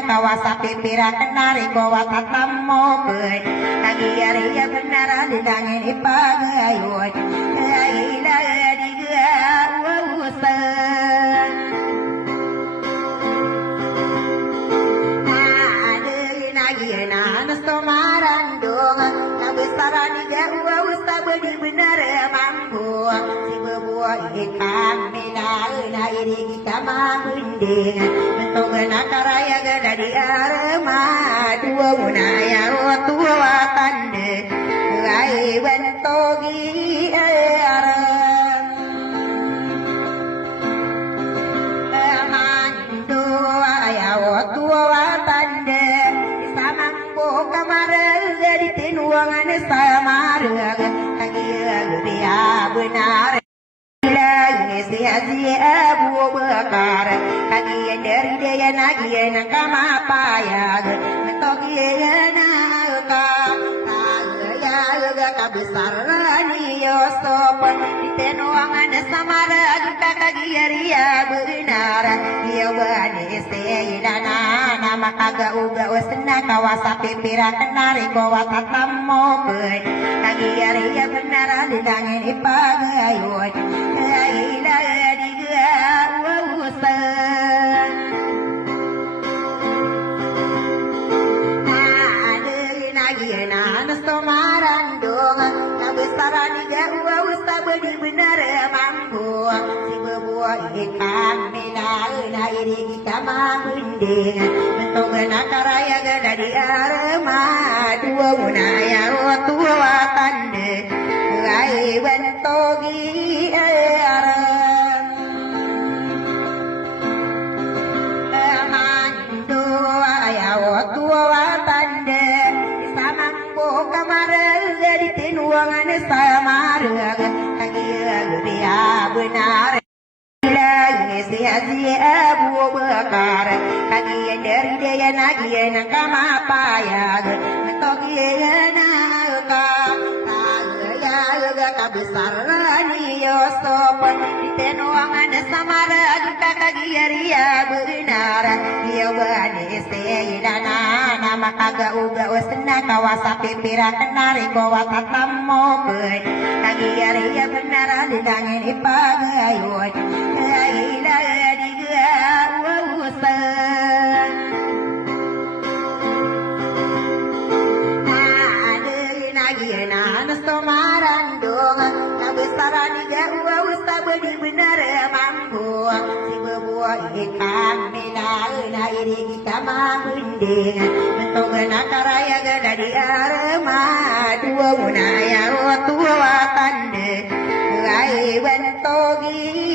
Kawasaki pira kenari kowa tatamo beun Agiari ya benar didangin ipagayoy Ila diga wawusan Adein agina nasto marandong Kabesaran diga wawusa bedi benar mampu Si bebuah ikan minalna iri kita mabunding Tongana karaya gada di arema dua munaya tua tande gai bentogi aram mando aya tua tande samangko kamara di tenuangan samara kagia dia benar si Abu Bakar kagian dari dia nagian kama payag mentogian kabesar ni Yosop di tenuangan samara duka kagiaria benar dia bani sedana nama kaga uga wasna kawasaki pira kenari kowa tatamo beun kagiaria benar didangin ipagayoy ila diga wawusan adein agina nasto marandong kabesaran diga wawusa bedi benar mampu si bebuah ikan minalna iri kita mabunding mentongana karaya gada di arema dua munaya tua tande gai bentogi aram mando aya tua tande samangko kamara di tenuangan samara kagia dia benar si Abu Bakar kagian dari dia nagian kama payag mentogian kabesar ni Yosop di tenuangan samara duka kagiaria benar dia bani sedana nama kaga uga wasna kawasaki pira kenari kowa tatamo beun kagiaria benar didangin ipagayoy ila diga wawusan adein agina nasto marandong kabesaran diga wawusa bedi benar mampu si bebuah ikan minalna iri kita mabunding mentongana karaya gada di arema dua munaya tua tande gai bentogi